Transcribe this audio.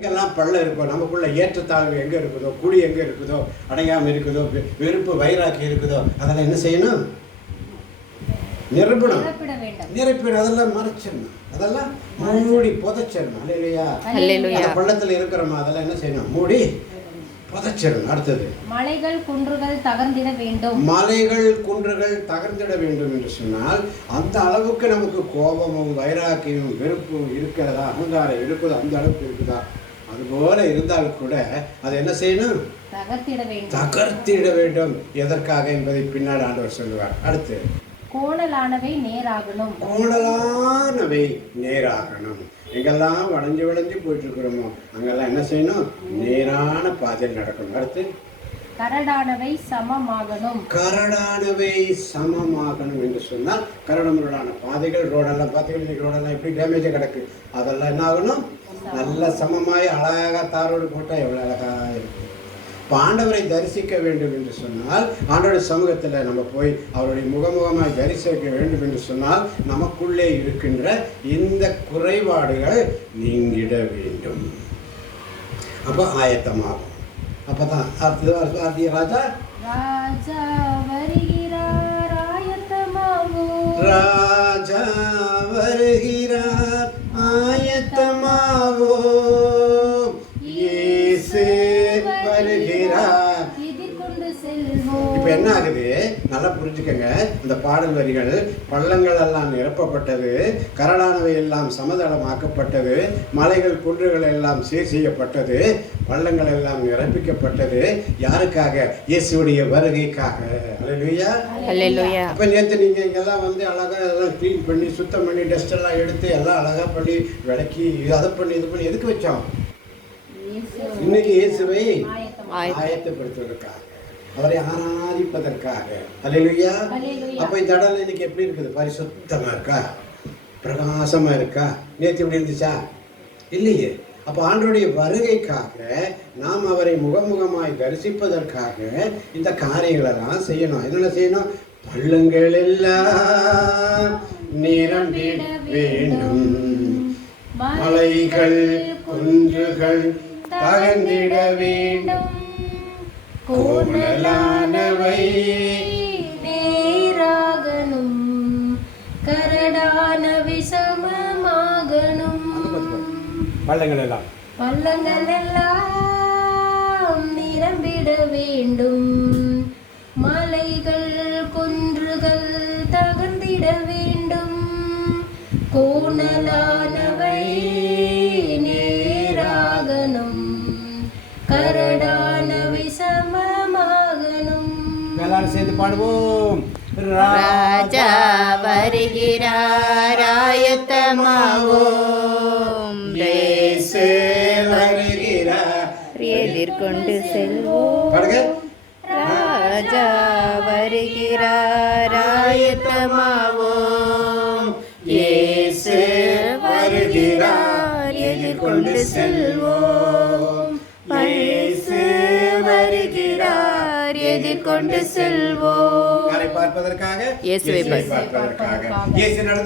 எங்கெல்லாம் பள்ளம் இருக்கோ, நமக்குள்ள ஏற்றத்தாழ்வு எங்கே இருக்குதோ, குழி எங்கே இருக்குதோ, அடையாமல் இருக்குதோ, வெறுப்பு வைராக்கி இருக்குதோ, அதெல்லாம் என்ன செய்யணும்? நிரப்பணும், நிரப்பிட, அதெல்லாம் மறைச்சிடணும், அதெல்லாம் மூடி புதைச்சிடணும். அல்லேலூயா. அந்த பள்ளத்தில் இருக்கிறோமா, அதெல்லாம் என்ன செய்யணும்? மூடி புதைச்சிடணும். அடுத்தது, மலைகள் குன்றுகள் தகர்ந்திட வேண்டும். மலைகள் குன்றுகள் தகர்ந்திட வேண்டும் என்று சொன்னால் அந்த அளவுக்கு நமக்கு கோபமும் வைராக்கியமும் வெறுப்பும் இருக்கிறதா, அகங்காரம் இருக்குதா, அந்த அளவுக்கு இருக்குதா? அதுபோல இருந்தால் கூட அதை என்ன செய்யணும்? தகர்த்திட வேண்டும். எதற்காக என்பதை பின்னால் ஆண்டவர் சொல்லுவார். அடுத்து, கோணலானவை நேராகணும். கோணலானவை நேராகணும். எங்கெல்லாம் வளைஞ்சு வளைஞ்சு போயிட்டு இருக்கிறோமோ அங்கெல்லாம் என்ன செய்யணும்? நேரான பாதையில் நடக்கணும். அடுத்து, கரடானவை சமமாகணும். கரடானவை சமமாகணும் என்று சொன்னால் கரடுமுரடான பாதைகள், ரோடெல்லாம் பார்த்தீங்கன்னா இன்னைக்கு ரோடெல்லாம் எப்படி டேமேஜாக கிடக்கு, அதெல்லாம் என்ன ஆகணும்? நல்ல சமமாய் அழகாக தாரோடு போட்டால் எவ்வளோ அழகாக இருக்கும். இப்போ ஆண்டவரை தரிசிக்க வேண்டும் என்று சொன்னால், ஆண்டவருடைய சமூகத்தில் நம்ம போய் அவருடைய முகமுகமாய் தரிசிக்க வேண்டும் என்று சொன்னால் நமக்குள்ளே இருக்கின்ற இந்த குறைபாடுகள் நீங்கிட வேண்டும். அப்போ ஆயத்தமாகும். அப்போ தான் அடுத்தது ராஜா ராஜா வருகிறார் ஆயத்தமாகும். ராஜா வருகிறார் ஆயத்தமாவோ, இயேசு வருகிறார். இப்ப என்ன ஆகுது? நல்லா புரிஞ்சுக்கங்க. இந்த பாடல் வரிகள், பள்ளங்கள் எல்லாம் நிரப்பப்பட்டது, கரடானவை எல்லாம் சமதளமாக்கப்பட்டது, மலைகள் குன்றுகள் எல்லாம் சீர் செய்யப்பட்டது, பள்ளங்கள் எல்லாம் நிரப்பிக்கப்பட்டது. யாருக்காக? இயேசுடைய வருகைக்காக. அல்லேலூயா, அல்லேலூயா. அப்ப நேற்று நீங்க இங்கெல்லாம் வந்து அழகா எல்லாம் கிளீன் பண்ணி சுத்தம் பண்ணி டஸ்ட் எல்லாம் எடுத்து எல்லாம் அழகா பண்ணி விளக்கி அதை பண்ணி இது பண்ணி எதுக்கு வச்சோம்? இன்னைக்கு இயேசுவை ஆயத்தப்படுத்துவதற்காக, அவரை ஆராதிப்பதற்காக. அல்லேலூயா. அப்ப இந்த இடம் இன்னைக்கு எப்படி இருக்குது? பரிசுத்தமா இருக்கா? பிரகாசமா இருக்கா? நேற்று எப்படி இருந்துச்சா? இல்லையே. அப்ப ஆண்டவருடைய வருகைக்காக நாம் அவரை முகமுகமாய் தரிசிப்பதற்காக இந்த காரியங்களெல்லாம் செய்யணும். என்னென்ன செய்யணும்? பள்ளங்கள் எல்லாம் நிரம்பிட வேண்டும், மலைகள் குன்றுகள் தகர்ந்திட வேண்டும், கோணலானவை நேராகணும், கரடானவை சமமாகணும். பள்ளங்கள் எல்லாம் நிரம்பிட வேண்டும், மலைகள் குன்றுகள் தகர்ந்திட வேண்டும், கோணலானவை நேராகணும், கரடானவை சமமாகணும். எல்லாரும் சேர்ந்து பாடுவோம். ராஜா வருகிறார் ஆயத்தமாவோம், இயேசு வருகிறார் எதிர்கொண்டு செல்வோம். ராஜா வருகிறார் ஆயத்தமாவோம், இயேசு வருகிறார் எதிர்கொண்டு செல்வோம், இயேசு வருகிறார் எதிர்கொண்டு செல்வோம். யாரை பார்ப்பதற்காக? இயேசுவை பார்ப்பதற்காக. இயேசு நடந்து